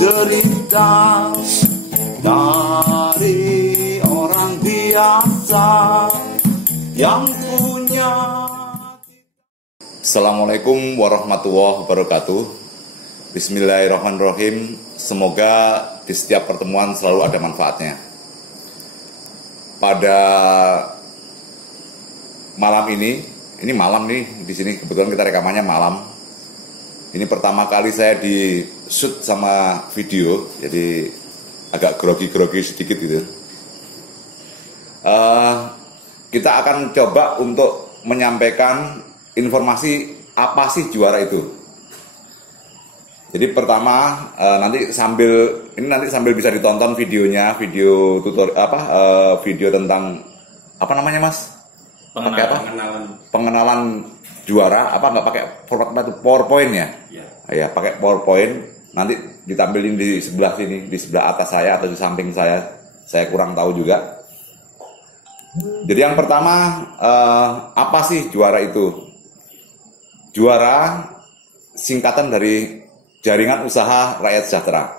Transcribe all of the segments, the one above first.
cerita dari orang biasa yang punya. Assalamualaikum warahmatullahi wabarakatuh. Bismillahirrahmanirrahim. Semoga di setiap pertemuan selalu ada manfaatnya. Pada malam ini malam nih di sini kebetulan kita rekamannya malam. Ini pertama kali saya di shoot sama video, jadi agak grogi-grogi sedikit gitu. Kita akan coba untuk menyampaikan informasi apa sih juara itu. Jadi pertama nanti sambil bisa ditonton videonya, video tutorial video tentang apa namanya Mas? Pengenalan juara, nggak pakai format itu PowerPoint ya? Ya, pakai PowerPoint. Nanti ditampilin di sebelah sini, di sebelah atas saya atau di samping saya kurang tahu juga. Jadi yang pertama, apa sih juara itu? Juara singkatan dari Jaringan Usaha Rakyat Sejahtera.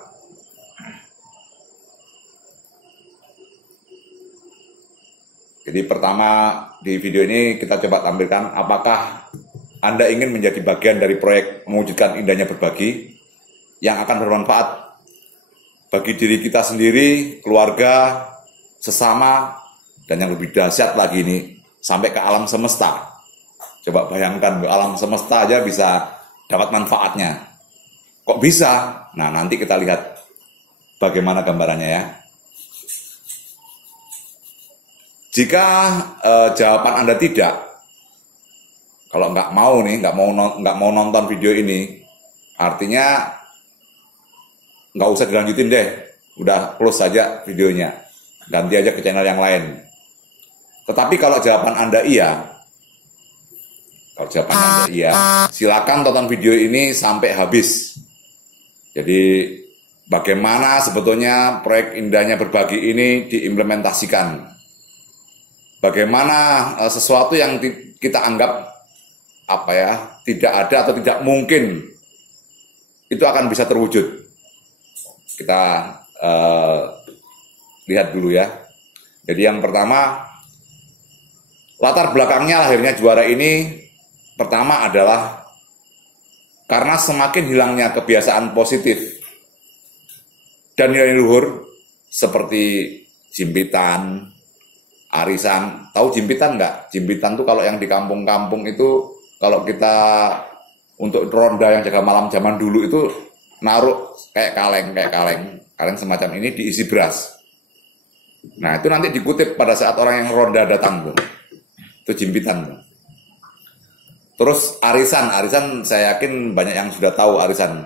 Jadi pertama di video ini kita coba tampilkan apakah Anda ingin menjadi bagian dari proyek mewujudkan indahnya berbagi yang akan bermanfaat bagi diri kita sendiri, keluarga, sesama, dan yang lebih dahsyat lagi ini sampai ke alam semesta. Coba bayangkan, alam semesta aja bisa dapat manfaatnya. Kok bisa? Nah, nanti kita lihat bagaimana gambarannya ya. Jika jawaban Anda tidak, kalau nggak mau nonton video ini, artinya nggak usah dilanjutin deh, udah close saja videonya, ganti aja ke channel yang lain. Tetapi kalau jawaban Anda iya, silakan tonton video ini sampai habis. Jadi bagaimana sebetulnya proyek indahnya berbagi ini diimplementasikan? Bagaimana sesuatu yang kita anggap tidak ada atau tidak mungkin itu akan bisa terwujud. Kita lihat dulu ya. Jadi yang pertama, latar belakangnya lahirnya juara ini pertama adalah karena semakin hilangnya kebiasaan positif dan nilai luhur seperti jimpitan, arisan. Tahu jimpitan nggak? Jimpitan tuh kalau yang di kampung-kampung itu, kalau kita untuk ronda yang jaga malam zaman dulu itu naruh kayak kaleng semacam ini diisi beras. Nah itu nanti dikutip pada saat orang yang ronda datang tuh. Itu jimpitan tuh. Terus arisan saya yakin banyak yang sudah tahu arisan.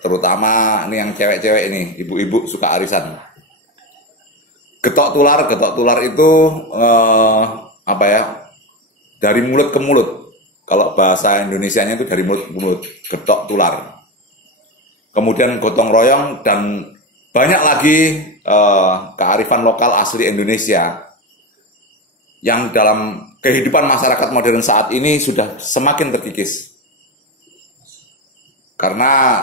Terutama ini yang cewek-cewek ini, ibu-ibu suka arisan. Getok tular itu dari mulut ke mulut. Kalau bahasa Indonesianya itu dari mulut ke mulut, getok tular. Kemudian gotong royong dan banyak lagi kearifan lokal asli Indonesia yang dalam kehidupan masyarakat modern saat ini sudah semakin terkikis. Karena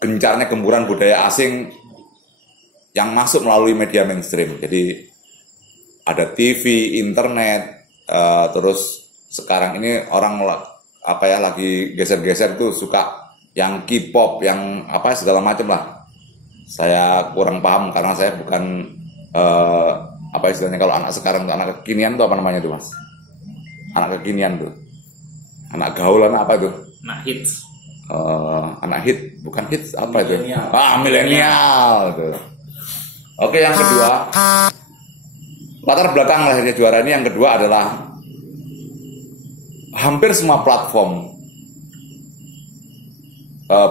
gencarnya gemburan budaya asing yang masuk melalui media mainstream. Jadi ada TV, internet, terus sekarang ini orang lagi geser-geser tuh suka yang K-pop, yang segala macam lah. Saya kurang paham karena saya bukan istilahnya kalau anak sekarang, anak kekinian tuh apa namanya tuh Mas? Anak kekinian tuh, anak gaul, apa tuh? Anak hits. Anak hit, bukan hits, apa itu? Milenial tuh. Oke, yang kedua, latar belakang lahirnya juara ini yang kedua adalah hampir semua platform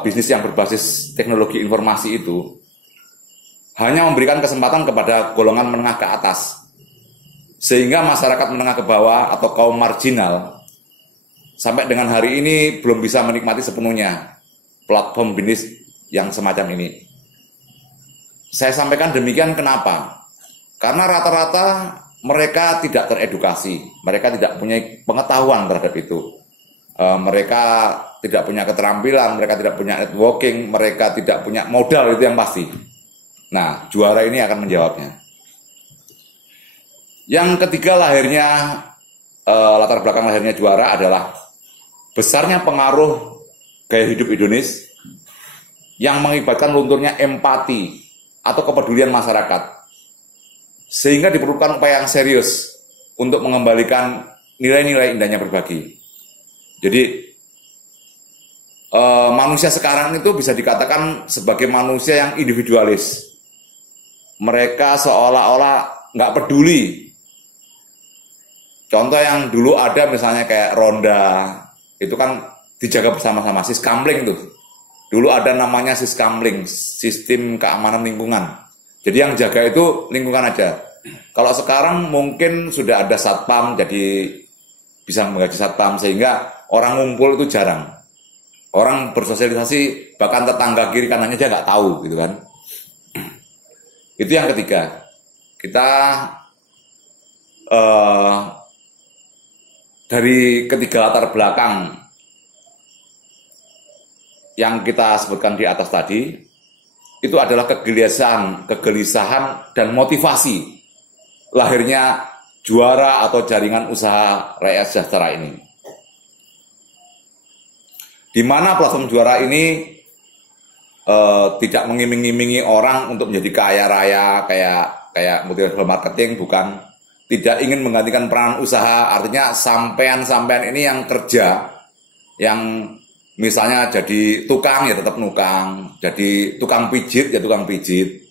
bisnis yang berbasis teknologi informasi itu hanya memberikan kesempatan kepada golongan menengah ke atas, sehingga masyarakat menengah ke bawah atau kaum marginal sampai dengan hari ini belum bisa menikmati sepenuhnya platform bisnis yang semacam ini. Saya sampaikan demikian kenapa? Karena rata-rata mereka tidak teredukasi, mereka tidak punya pengetahuan terhadap itu. Mereka tidak punya keterampilan, mereka tidak punya networking, mereka tidak punya modal, itu yang pasti. Nah, juara ini akan menjawabnya. Yang ketiga latar belakang lahirnya juara adalah besarnya pengaruh gaya hidup hedonis yang mengakibatkan lunturnya empati atau kepedulian masyarakat. Sehingga diperlukan upaya yang serius untuk mengembalikan nilai-nilai indahnya berbagi. Jadi manusia sekarang itu bisa dikatakan sebagai manusia yang individualis. Mereka seolah-olah nggak peduli. Contoh yang dulu ada misalnya kayak ronda, itu kan dijaga bersama-sama, siskamling tuh. Dulu ada namanya siskamling, sistem keamanan lingkungan. Jadi yang jaga itu lingkungan aja. Kalau sekarang mungkin sudah ada satpam, jadi bisa menggaji satpam, sehingga orang ngumpul itu jarang. Orang bersosialisasi, bahkan tetangga kiri kanannya aja nggak tahu gitu kan. Itu yang ketiga. Kita dari ketiga latar belakang yang kita sebutkan di atas tadi, itu adalah kegelisahan dan motivasi lahirnya juara atau jaringan usaha rakyat sejahtera ini. Di mana platform juara ini tidak mengiming-imingi orang untuk menjadi kaya raya kayak multi-level marketing, bukan. Tidak ingin menggantikan peran usaha, artinya sampean-sampean ini yang kerja, yang misalnya jadi tukang ya tetap nukang, jadi tukang pijit ya tukang pijit,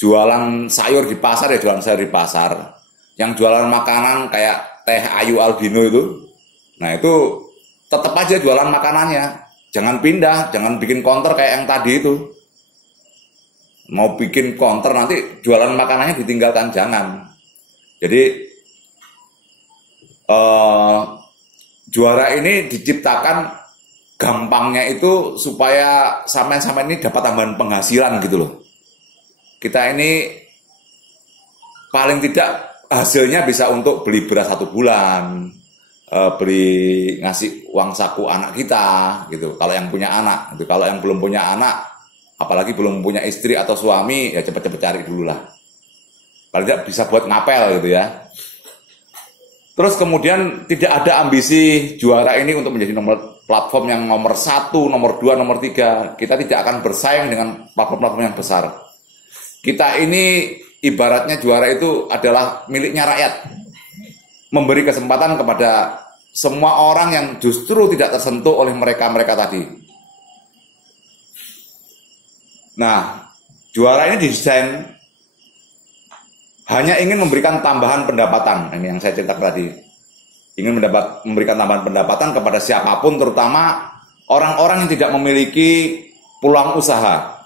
jualan sayur di pasar ya jualan sayur di pasar, yang jualan makanan kayak Teh Ayu Albino itu, nah itu tetap aja jualan makanannya. Jangan pindah, jangan bikin counter kayak yang tadi itu. Mau bikin counter nanti jualan makanannya ditinggalkan, jangan. Jadi juara ini diciptakan gampangnya itu supaya sampai-sampai ini dapat tambahan penghasilan gitu loh. Kita ini paling tidak hasilnya bisa untuk beli beras 1 bulan, beli ngasih uang saku anak kita gitu. Kalau yang punya anak, gitu. Kalau yang belum punya anak, apalagi belum punya istri atau suami, ya cepet-cepet cari dulu lah. Paling tidak bisa buat ngapel gitu ya. Terus kemudian tidak ada ambisi juara ini untuk menjadi platform yang nomor 1, nomor 2, nomor 3. Kita tidak akan bersaing dengan platform-platform yang besar. Kita ini ibaratnya juara itu adalah miliknya rakyat. Memberi kesempatan kepada semua orang yang justru tidak tersentuh oleh mereka-mereka tadi. Nah, juara ini didesain hanya ingin memberikan tambahan pendapatan. Ini yang saya ceritakan tadi. Ingin memberikan tambahan pendapatan kepada siapapun, terutama orang-orang yang tidak memiliki peluang usaha,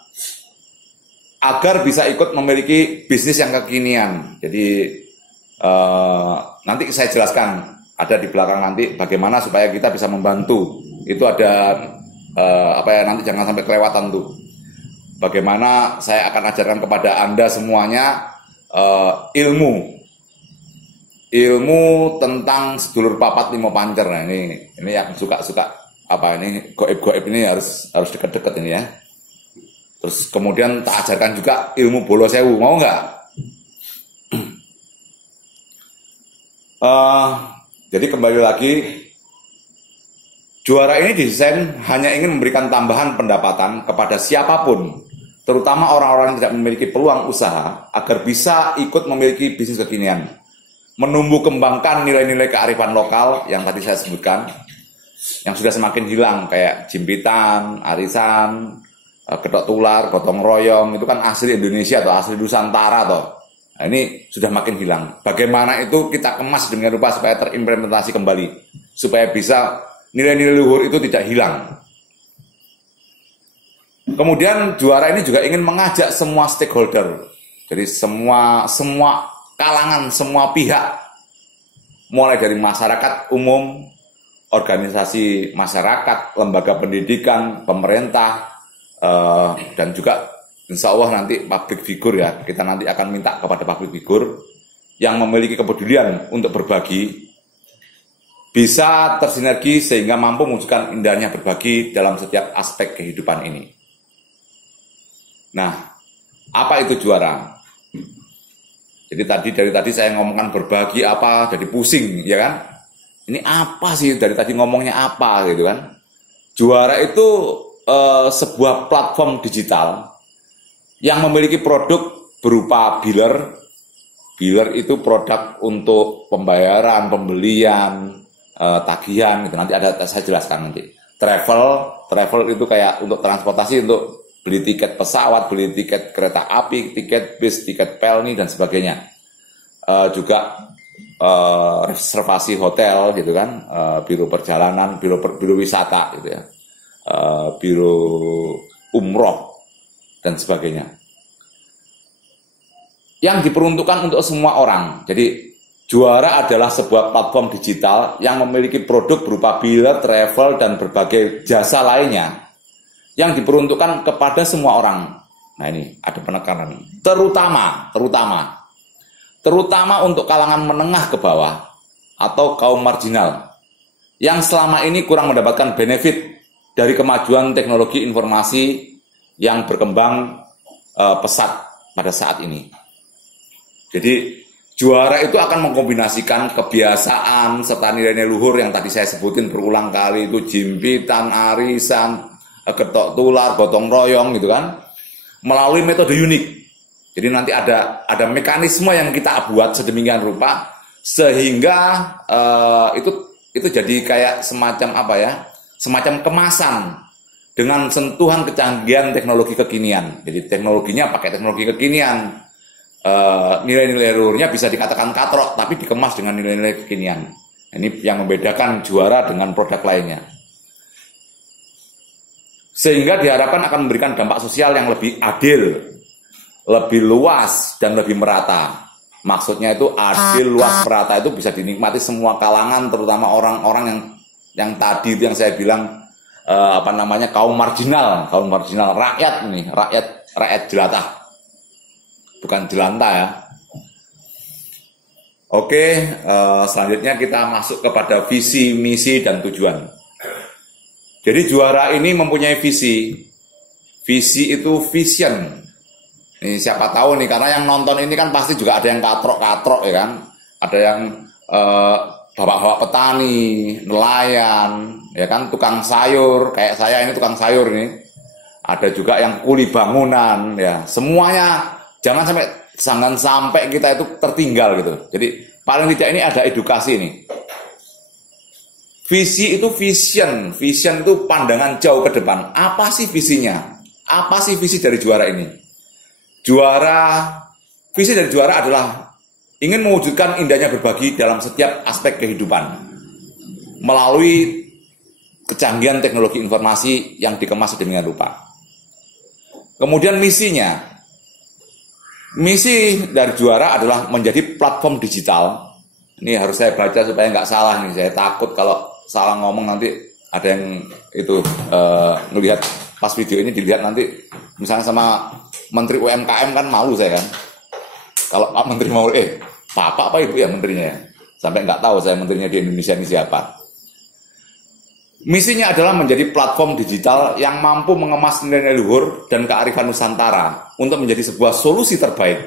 agar bisa ikut memiliki bisnis yang kekinian. Jadi nanti saya jelaskan, ada di belakang nanti bagaimana supaya kita bisa membantu. Itu ada nanti jangan sampai kelewatan tuh. Bagaimana saya akan ajarkan kepada Anda semuanya ilmu tentang sedulur papat limo pancer. Nah, ini yang suka ini goib-goib ini harus dekat-dekat ini ya. Terus kemudian tak ajarkan juga ilmu bolo sewu, mau nggak? Jadi kembali lagi, juara ini didesain hanya ingin memberikan tambahan pendapatan kepada siapapun, terutama orang-orang yang tidak memiliki peluang usaha, agar bisa ikut memiliki bisnis kekinian, menumbuh kembangkan nilai-nilai kearifan lokal yang tadi saya sebutkan, yang sudah semakin hilang, kayak jimpitan, arisan, getok tular, gotong royong, itu kan asli Indonesia atau asli Nusantara toh. Nah, ini sudah makin hilang. Bagaimana itu kita kemas dengan rupa supaya terimplementasi kembali, supaya bisa nilai-nilai luhur itu tidak hilang. Kemudian juara ini juga ingin mengajak semua stakeholder, jadi semua kalangan, semua pihak, mulai dari masyarakat umum, organisasi masyarakat, lembaga pendidikan, pemerintah, dan juga insya Allah nanti public figure ya. Kita nanti akan minta kepada public figure yang memiliki kepedulian untuk berbagi, bisa tersinergi sehingga mampu mewujudkan indahnya berbagi dalam setiap aspek kehidupan ini. Nah, apa itu juara? Jadi dari tadi saya ngomongkan berbagi apa, jadi pusing, ya kan? Ini apa sih dari tadi ngomongnya apa gitu kan? Juara itu sebuah platform digital yang memiliki produk berupa biller. Biller itu produk untuk pembayaran, pembelian, tagihan gitu. Nanti saya jelaskan nanti. Travel itu kayak untuk transportasi, untuk beli tiket pesawat, beli tiket kereta api, tiket bis, tiket pelni dan sebagainya. Juga reservasi hotel gitu kan, biro perjalanan, biro wisata gitu ya, biro umroh dan sebagainya. Yang diperuntukkan untuk semua orang. Jadi juara adalah sebuah platform digital yang memiliki produk berupa biller, travel, dan berbagai jasa lainnya yang diperuntukkan kepada semua orang. Nah ini ada penekanan. Terutama untuk kalangan menengah ke bawah atau kaum marginal yang selama ini kurang mendapatkan benefit dari kemajuan teknologi informasi yang berkembang pesat pada saat ini. Jadi juara itu akan mengkombinasikan kebiasaan serta nilai-nilai luhur yang tadi saya sebutin berulang kali, itu jimpitan, arisan, getok tular, gotong royong gitu kan, melalui metode unik. Jadi nanti ada mekanisme yang kita buat sedemikian rupa sehingga itu jadi kayak semacam apa ya, semacam kemasan dengan sentuhan kecanggihan teknologi kekinian. Jadi teknologinya pakai teknologi kekinian. Nilai-nilai luhurnya bisa dikatakan katrok, tapi dikemas dengan nilai-nilai kekinian. Ini yang membedakan juara dengan produk lainnya. Sehingga diharapkan akan memberikan dampak sosial yang lebih adil, lebih luas, dan lebih merata. Maksudnya itu adil, luas, merata itu bisa dinikmati semua kalangan, terutama orang-orang yang tadi itu yang saya bilang kaum marginal, rakyat ini, rakyat jelata. Bukan jelanta ya. Oke, selanjutnya kita masuk kepada visi, misi, dan tujuan. Jadi juara ini mempunyai visi. Visi itu vision. Ini siapa tahu nih, karena yang nonton ini kan pasti juga ada yang katrok-katrok ya kan. Ada yang bapak-bapak petani, nelayan, ya kan, tukang sayur. Kayak saya ini tukang sayur nih. Ada juga yang kuli bangunan, ya. Semuanya jangan sampai kita itu tertinggal gitu. Jadi paling tidak ini ada edukasi nih. Visi itu vision itu pandangan jauh ke depan. Apa sih visinya? Apa sih visi dari juara ini? Visi dari juara adalah ingin mewujudkan indahnya berbagi dalam setiap aspek kehidupan melalui kecanggihan teknologi informasi yang dikemas sedemikian rupa. Kemudian misinya. Misi dari juara adalah menjadi platform digital. Ini harus saya baca supaya nggak salah nih. Saya takut kalau salah ngomong nanti ada yang itu ngelihat pas video ini dilihat nanti misalnya sama Menteri UMKM kan malu saya kan. Kalau Pak Menteri mau Bapak apa Ibu ya menterinya ya. Sampai nggak tahu saya menterinya di Indonesia ini siapa. Misinya adalah menjadi platform digital yang mampu mengemas nilai luhur dan kearifan Nusantara untuk menjadi sebuah solusi terbaik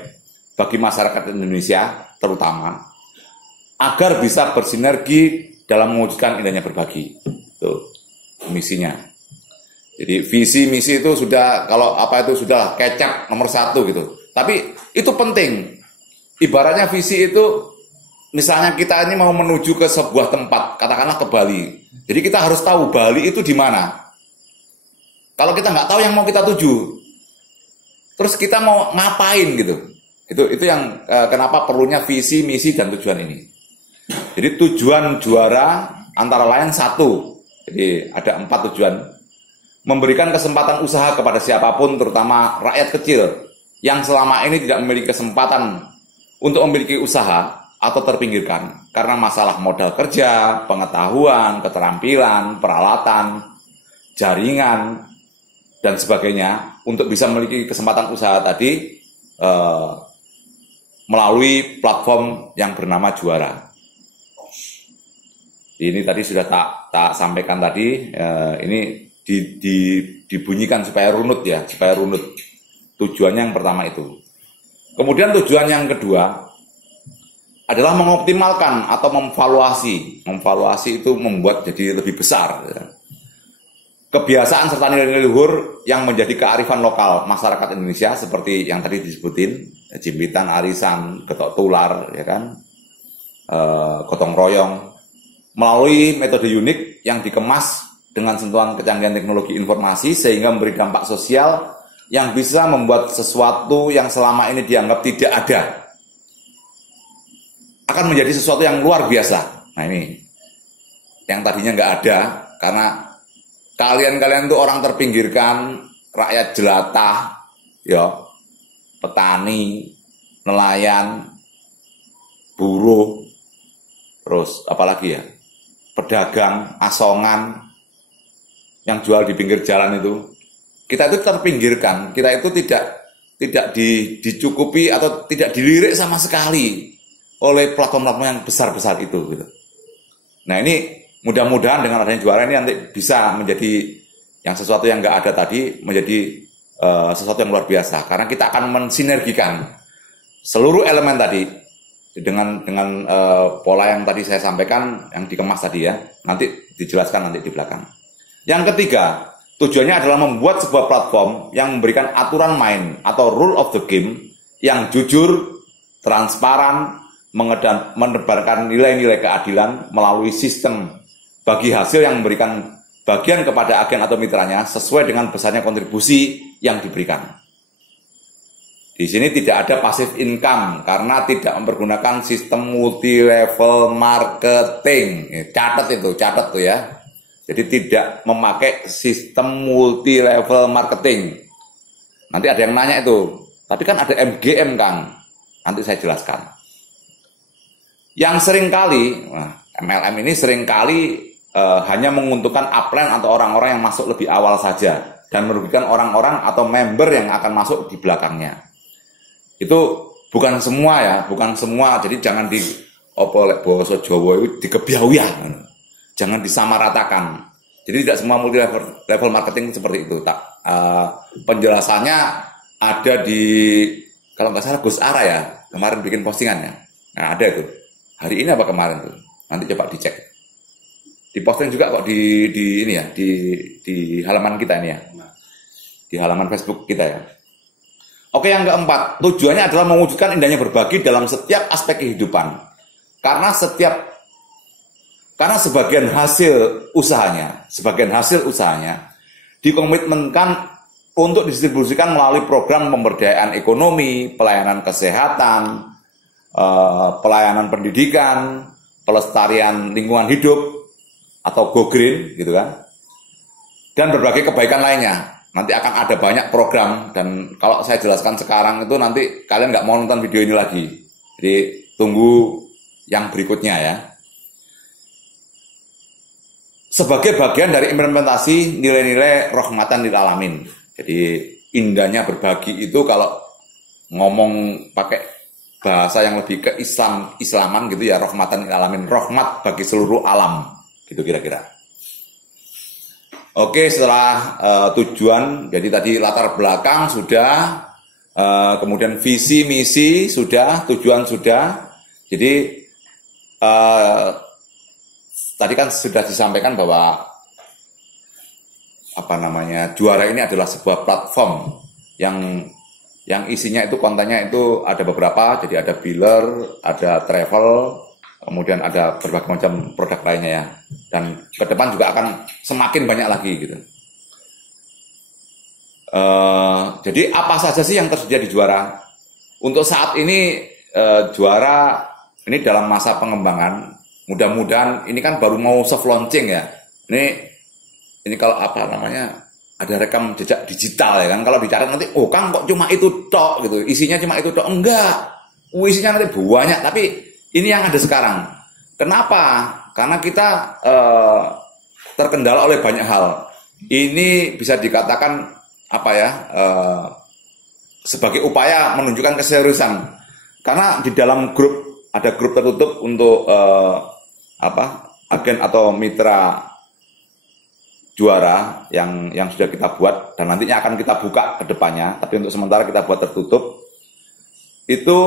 bagi masyarakat Indonesia terutama agar bisa bersinergi dalam mewujudkan indahnya berbagi. Itu misinya. Jadi visi misi itu sudah sudah kecap nomor 1 gitu. Tapi itu penting. Ibaratnya visi itu misalnya kita ini mau menuju ke sebuah tempat, katakanlah ke Bali. Jadi kita harus tahu Bali itu di mana. Kalau kita nggak tahu yang mau kita tuju, terus kita mau ngapain gitu. Itu yang kenapa perlunya visi, misi, dan tujuan ini. Jadi tujuan juara antara lain 1. Jadi ada 4 tujuan. Memberikan kesempatan usaha kepada siapapun, terutama rakyat kecil yang selama ini tidak memiliki kesempatan untuk memiliki usaha atau terpinggirkan karena masalah modal kerja, pengetahuan, keterampilan, peralatan, jaringan, dan sebagainya untuk bisa memiliki kesempatan usaha tadi melalui platform yang bernama juara. Ini tadi sudah tak sampaikan tadi, ini dibunyikan supaya runut ya, supaya runut. Tujuannya yang pertama itu. Kemudian tujuan yang kedua adalah mengoptimalkan atau memvaluasi. Memvaluasi itu membuat jadi lebih besar. Ya. Kebiasaan serta nilai-nilai luhur yang menjadi kearifan lokal masyarakat Indonesia seperti yang tadi disebutin, jimpitan, arisan, getok tular, ya kan, gotong royong, melalui metode unik yang dikemas dengan sentuhan kecanggihan teknologi informasi sehingga memberi dampak sosial yang bisa membuat sesuatu yang selama ini dianggap tidak ada akan menjadi sesuatu yang luar biasa. Nah ini yang tadinya nggak ada karena kalian tuh orang terpinggirkan, rakyat jelata, ya, petani, nelayan, buruh, terus apalagi ya, pedagang, asongan yang jual di pinggir jalan itu. Kita itu terpinggirkan, kita itu tidak dicukupi atau tidak dilirik sama sekali oleh platform-platform yang besar-besar itu. Gitu. Nah ini mudah-mudahan dengan adanya juara ini nanti bisa menjadi yang sesuatu yang nggak ada tadi menjadi sesuatu yang luar biasa. Karena kita akan mensinergikan seluruh elemen tadi dengan pola yang tadi saya sampaikan, yang dikemas tadi ya. Nanti dijelaskan nanti di belakang. Yang ketiga, tujuannya adalah membuat sebuah platform yang memberikan aturan main atau rule of the game yang jujur, transparan, menebarkan nilai-nilai keadilan melalui sistem bagi hasil yang memberikan bagian kepada agen atau mitranya sesuai dengan besarnya kontribusi yang diberikan. Di sini tidak ada passive income karena tidak mempergunakan sistem multi-level marketing. Catat tuh ya. Jadi tidak memakai sistem multi-level marketing. Nanti ada yang nanya itu. Tapi kan ada MGM, Kang. Nanti saya jelaskan. Yang seringkali, MLM ini seringkali hanya menguntungkan upline atau orang-orang yang masuk lebih awal saja. Dan merugikan orang-orang atau member yang akan masuk di belakangnya. Itu bukan semua ya, bukan semua. Jadi jangan di bahasa Jawa itu dikebiawian. Jangan disamaratakan. Jadi tidak semua multi level marketing seperti itu. Penjelasannya ada di, kalau nggak salah Gus Ara ya, kemarin bikin postingannya. Nah ada itu. Hari ini apa kemarin tuh? Nanti coba dicek. Diposting juga kok di ini ya, di halaman kita ini ya. Di halaman Facebook kita ya. Oke, yang keempat, tujuannya adalah mewujudkan indahnya berbagi dalam setiap aspek kehidupan. Karena sebagian hasil usahanya dikomitmenkan untuk didistribusikan melalui program pemberdayaan ekonomi, pelayanan kesehatan, pelayanan pendidikan, pelestarian lingkungan hidup atau go green gitu kan. Dan berbagai kebaikan lainnya. Nanti akan ada banyak program dan kalau saya jelaskan sekarang itu nanti kalian nggak mau nonton video ini lagi. Jadi tunggu yang berikutnya ya. Sebagai bagian dari implementasi nilai-nilai rahmatan lil alamin. Jadi indahnya berbagi itu kalau ngomong pakai bahasa yang lebih ke Islaman gitu ya, rahmatan lil alamin, rahmat bagi seluruh alam. Gitu kira-kira. Oke, setelah tujuan, jadi tadi latar belakang sudah, kemudian visi misi sudah, tujuan sudah. Jadi tadi kan sudah disampaikan bahwa juara ini adalah sebuah platform yang isinya itu kontennya itu ada beberapa, jadi ada biller, ada travel, kemudian ada berbagai macam produk lainnya ya, dan ke depan juga akan semakin banyak lagi gitu. Jadi apa saja sih yang tersedia di juara? Untuk saat ini juara ini dalam masa pengembangan. Mudah-mudahan ini kan baru mau soft launching ya. Ini kalau ada rekam jejak digital ya kan. Kalau dicari nanti, oh Kang kok cuma itu tok gitu. Isinya cuma itu tok. Enggak. Isinya nanti banyak. Tapi ini yang ada sekarang. Kenapa? Karena kita terkendala oleh banyak hal. Ini bisa dikatakan sebagai upaya menunjukkan keseriusan. Karena di dalam grup ada grup tertutup untuk agen atau mitra juara yang sudah kita buat dan nantinya akan kita buka ke depannya, tapi untuk sementara kita buat tertutup, itu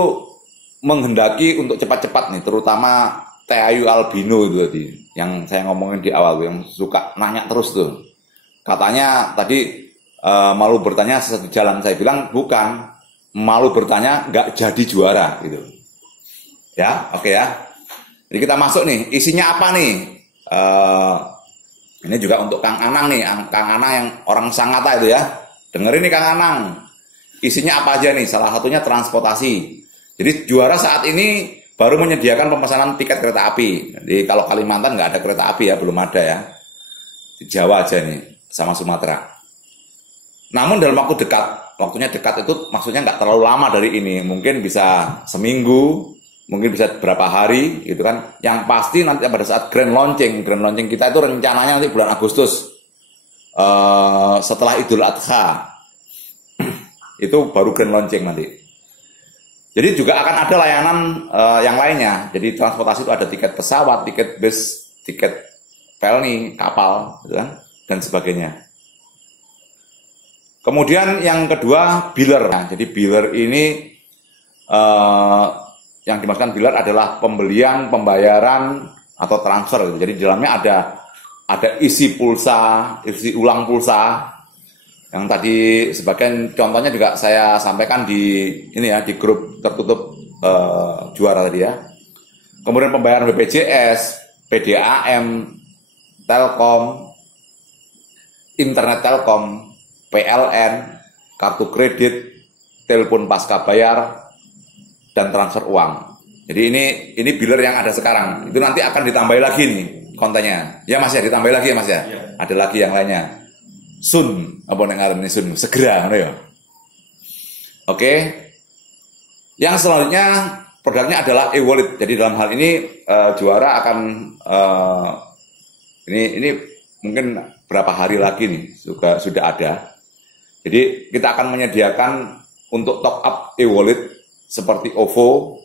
menghendaki untuk cepat-cepat nih, terutama TAU albino itu tadi, yang saya ngomongin di awal, yang suka nanya terus tuh. Katanya tadi malu bertanya sesat jalan, saya bilang bukan, malu bertanya nggak jadi juara gitu. Ya, oke ya. Jadi kita masuk nih, isinya apa nih? Ini juga untuk Kang Anang nih, Kang Anang yang orang Sangatta itu ya. Dengerin nih Kang Anang. Isinya apa aja nih? Salah satunya transportasi. Jadi juara saat ini baru menyediakan pemesanan tiket kereta api. Jadi kalau Kalimantan nggak ada kereta api ya, belum ada ya. Di Jawa aja nih, sama Sumatera. Namun dalam waktu dekat, waktunya dekat itu maksudnya nggak terlalu lama dari ini. Mungkin bisa seminggu, mungkin bisa berapa hari gitu kan. Yang pasti nanti pada saat grand launching kita itu rencananya nanti bulan Agustus, setelah Idul Adha itu baru grand launching nanti. Jadi juga akan ada layanan yang lainnya. Jadi transportasi itu ada tiket pesawat, tiket bus, tiket pelni, kapal gitu kan, dan sebagainya. Kemudian yang kedua, biller. Nah, jadi biller ini yang dimaksudkan biller adalah pembelian, pembayaran atau transfer. Jadi di dalamnya ada isi pulsa, isi ulang pulsa. Yang tadi sebagian contohnya juga saya sampaikan di ini ya, di grup tertutup juara tadi ya. Kemudian pembayaran BPJS, PDAM, Telkom, internet Telkom, PLN, kartu kredit, telepon pasca bayar, dan transfer uang. Jadi ini biller yang ada sekarang. Itu nanti akan ditambahi lagi nih kontennya. Ya Mas ya, ditambahi lagi ya Mas ya. Ya. Ada lagi yang lainnya. Sun, apa yang ngaran ini sun? Segera, ya. Oke. Yang selanjutnya produknya adalah e-wallet. Jadi dalam hal ini juara akan ini mungkin berapa hari lagi nih sudah ada. Jadi kita akan menyediakan untuk top up e-wallet seperti OVO,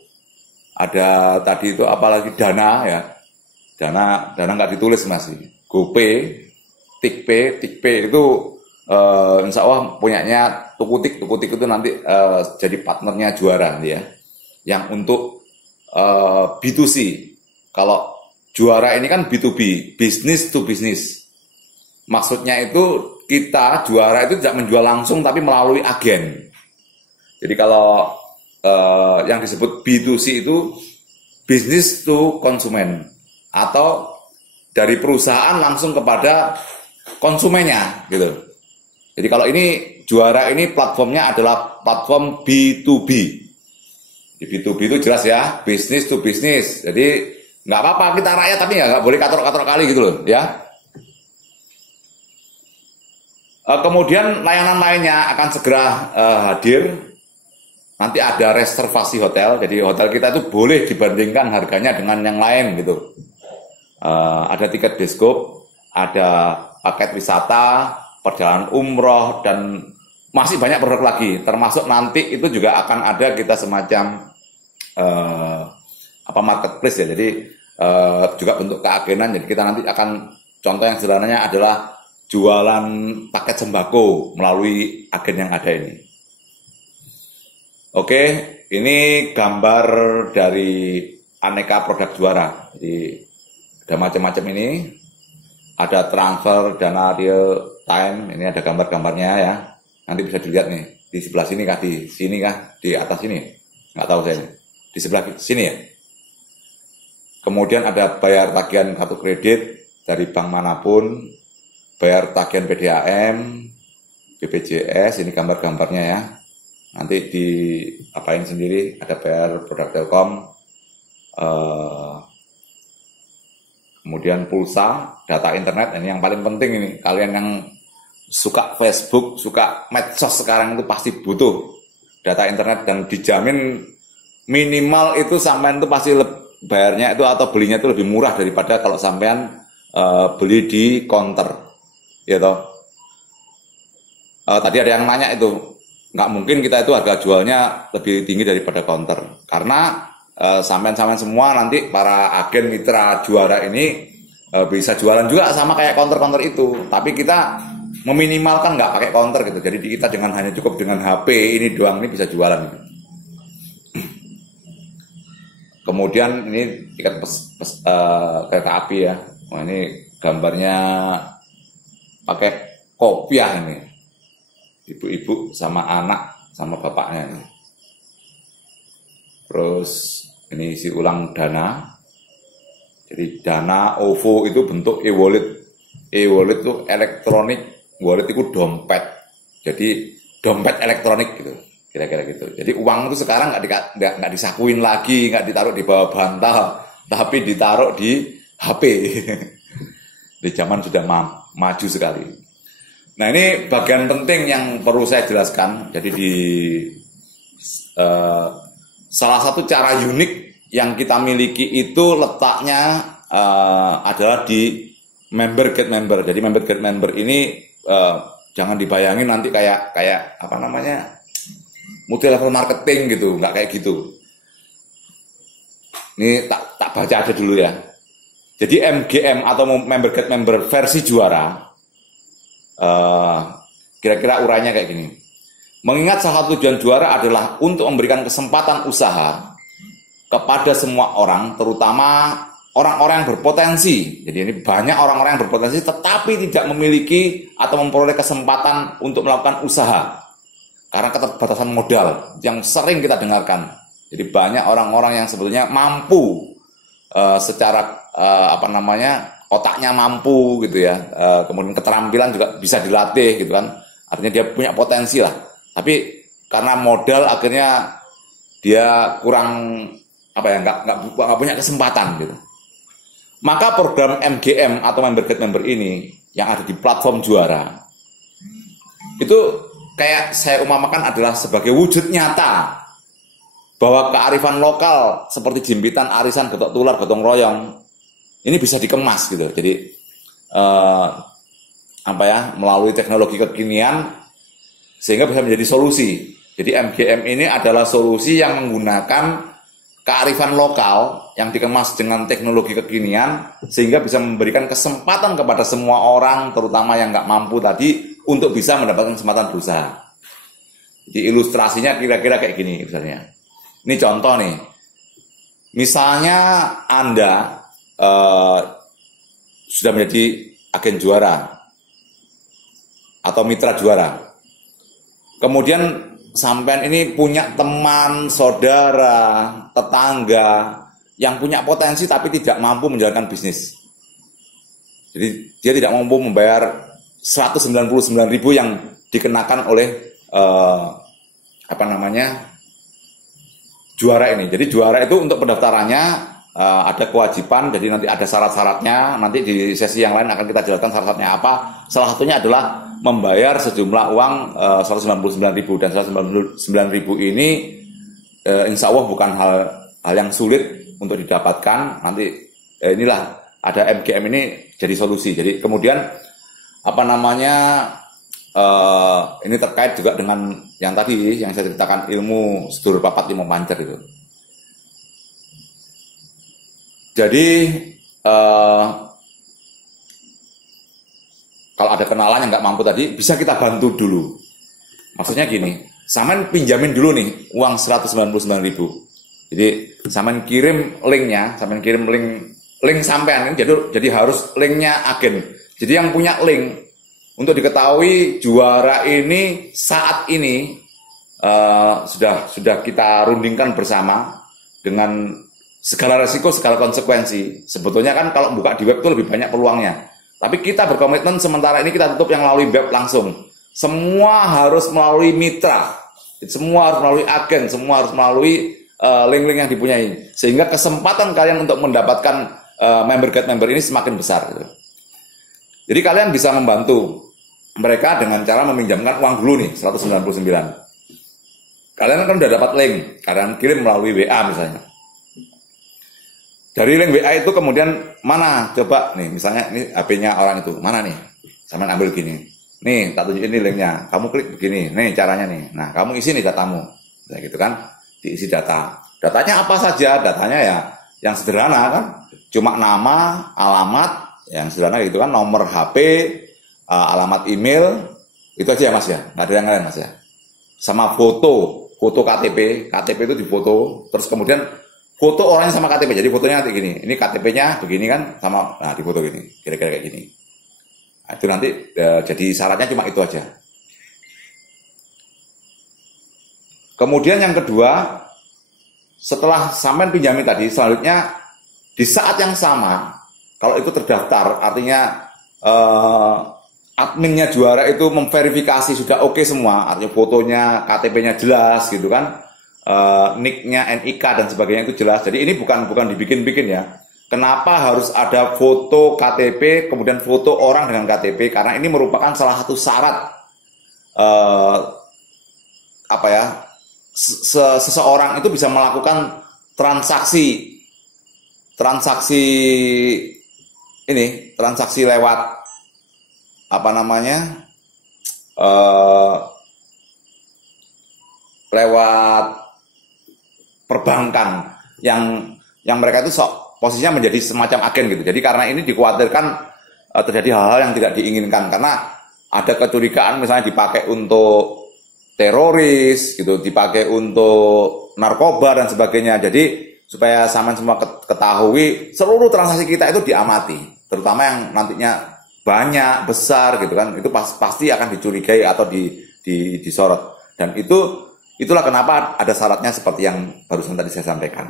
ada tadi itu apalagi Dana ya, Dana nggak ditulis masih, GoPay, TikPay itu insya Allah punyanya Tukutik itu nanti jadi partnernya juara nanti ya, yang untuk B2C. Kalau juara ini kan B2B, business to business. Maksudnya itu kita juara itu tidak menjual langsung tapi melalui agen. Jadi kalau yang disebut B2C itu business to konsumen, atau dari perusahaan langsung kepada konsumennya gitu. Jadi kalau ini juara ini platformnya adalah platform B2B. Di B2B itu jelas ya, business to business. Jadi nggak apa-apa kita rakyat tapi nggak boleh kator-kator kali gitu loh ya. Kemudian layanan lainnya akan segera hadir. Nanti ada reservasi hotel, jadi hotel kita itu boleh dibandingkan harganya dengan yang lain gitu. Ada tiket bioskop, ada paket wisata, perjalanan umroh, dan masih banyak produk lagi. Termasuk nanti itu juga akan ada kita semacam marketplace ya. Jadi juga bentuk keagenan. Jadi kita nanti akan, contoh yang sederhananya adalah jualan paket sembako melalui agen yang ada ini. Oke, ini gambar dari aneka produk juara. Jadi ada macam-macam ini. Ada transfer, dana real time. Ini ada gambar-gambarnya ya. Nanti bisa dilihat nih. Di sebelah sini kah? Di sini kah? Di atas sini? Nggak tahu saya. Di sebelah sini ya. Kemudian ada bayar tagihan kartu kredit dari bank manapun. Bayar tagihan PDAM, BPJS. Ini gambar-gambarnya ya. Nanti diapain sendiri, ada bayar produk Telkom, kemudian pulsa, data internet, ini yang paling penting ini. Kalian yang suka Facebook, suka medsos sekarang itu pasti butuh data internet, dan dijamin minimal itu sampean itu pasti bayarnya itu atau belinya itu lebih murah daripada kalau sampean beli di counter, ya toh. Tadi ada yang nanya itu, nggak mungkin kita itu harga jualnya lebih tinggi daripada counter, karena sampean-sampean semua nanti para agen mitra juara ini bisa jualan juga sama kayak counter-counter itu, tapi kita meminimalkan nggak pakai counter gitu. Jadi kita dengan hanya cukup dengan HP ini doang ini bisa jualan gitu. Kemudian ini tiket kereta api ya. Wah, ini gambarnya pakai kopiah ini. Ibu-ibu sama anak sama bapaknya ini. Terus ini isi ulang dana. Jadi dana OVO itu bentuk e-wallet. E-wallet itu elektronik, wallet itu dompet. Jadi dompet elektronik gitu. Kira-kira gitu. Jadi uang itu sekarang nggak disakuin lagi, nggak ditaruh di bawah bantal, tapi ditaruh di HP. Di zaman sudah maju sekali. Nah, ini bagian penting yang perlu saya jelaskan. Jadi di salah satu cara unik yang kita miliki itu letaknya adalah di member get member. Jadi member get member ini jangan dibayangin nanti kayak apa namanya, multi level marketing gitu, nggak kayak gitu. Ini tak baca aja dulu ya. Jadi MGM atau member get member versi juara, kira-kira urainya kayak gini. Mengingat salah satu tujuan juara adalah untuk memberikan kesempatan usaha kepada semua orang, terutama orang-orang yang berpotensi. Jadi ini banyak orang-orang yang berpotensi tetapi tidak memiliki atau memperoleh kesempatan untuk melakukan usaha karena keterbatasan modal yang sering kita dengarkan. Jadi banyak orang-orang yang sebetulnya mampu secara otaknya mampu gitu ya, kemudian keterampilan juga bisa dilatih gitu kan, artinya dia punya potensi lah. Tapi karena modal akhirnya dia kurang nggak punya kesempatan gitu. Maka program MGM atau member get member ini yang ada di platform juara itu kayak saya umpamakan adalah sebagai wujud nyata bahwa kearifan lokal seperti jimpitan, arisan, getok tular, gotong royong ini bisa dikemas gitu. Jadi melalui teknologi kekinian sehingga bisa menjadi solusi. Jadi MGM ini adalah solusi yang menggunakan kearifan lokal yang dikemas dengan teknologi kekinian sehingga bisa memberikan kesempatan kepada semua orang, terutama yang nggak mampu tadi, untuk bisa mendapatkan kesempatan berusaha. Jadi ilustrasinya kira-kira kayak gini misalnya. Ini contoh nih. Misalnya Anda sudah menjadi agen juara atau mitra juara. Kemudian sampean ini punya teman, saudara, tetangga yang punya potensi tapi tidak mampu menjalankan bisnis. Jadi dia tidak mampu membayar 199.000 yang dikenakan oleh juara ini. Jadi juara itu untuk pendaftarannya ada kewajiban, jadi nanti ada syarat-syaratnya. Nanti di sesi yang lain akan kita jelaskan syarat-syaratnya apa. Salah satunya adalah membayar sejumlah uang 199.000, dan 199.000 ini insya Allah bukan hal yang sulit untuk didapatkan. Nanti inilah ada MGM ini jadi solusi. Jadi kemudian ini terkait juga dengan yang tadi yang saya ceritakan, ilmu sedulur papat limo pancer itu. Jadi kalau ada kenalan yang nggak mampu tadi, bisa kita bantu dulu. Maksudnya gini, sampean pinjamin dulu nih uang 199.000. Jadi sampean kirim linknya, sampean kirim link sampean ini, jadi harus linknya agen. Jadi yang punya link untuk diketahui juara ini saat ini sudah kita rundingkan bersama dengan segala resiko, segala konsekuensi. Sebetulnya kan kalau buka di web itu lebih banyak peluangnya. Tapi kita berkomitmen sementara ini kita tutup yang melalui web langsung. Semua harus melalui mitra, semua harus melalui agen, semua harus melalui link-link yang dipunyai. Sehingga kesempatan kalian untuk mendapatkan member get member ini semakin besar. Gitu. Jadi kalian bisa membantu mereka dengan cara meminjamkan uang dulu nih, 199. Kalian kan udah dapat link, kalian kirim melalui WA misalnya. Dari link WA itu kemudian mana? Coba nih, misalnya ini HP-nya orang itu, mana nih? Sampai ambil gini. Nih, tak tunjukin ini linknya. Kamu klik begini. Nih caranya nih. Nah, kamu isi nih datamu. Nah, gitu kan? Diisi data. Datanya apa saja? Datanya ya yang sederhana kan? Cuma nama, alamat, yang sederhana gitu kan, nomor HP, alamat email, itu aja ya Mas ya, nggak ada yang lain Mas ya. Sama foto KTP itu difoto, terus kemudian foto orangnya sama KTP, jadi fotonya nanti gini, ini KTP-nya begini kan, sama, nah difoto gini, kira-kira kayak gini. Nah, itu nanti jadi syaratnya cuma itu aja. Kemudian yang kedua, setelah sampean pinjami tadi, selanjutnya di saat yang sama, kalau itu terdaftar, artinya adminnya Juara itu memverifikasi sudah oke semua, artinya fotonya, KTP-nya jelas gitu kan, nick-nya, NIK dan sebagainya itu jelas. Jadi ini bukan dibikin-bikin ya. Kenapa harus ada foto KTP, kemudian foto orang dengan KTP? Karena ini merupakan salah satu syarat seseorang itu bisa melakukan transaksi lewat lewat perbankan yang mereka itu posisinya menjadi semacam agen gitu. Jadi karena ini dikhawatirkan terjadi hal-hal yang tidak diinginkan, karena ada kecurigaan misalnya dipakai untuk teroris gitu, dipakai untuk narkoba dan sebagainya. Jadi supaya sama semua ketahui seluruh transaksi kita itu diamati, terutama yang nantinya banyak besar gitu kan, itu pasti akan dicurigai atau disorot. Dan itulah kenapa ada syaratnya seperti yang barusan tadi saya sampaikan.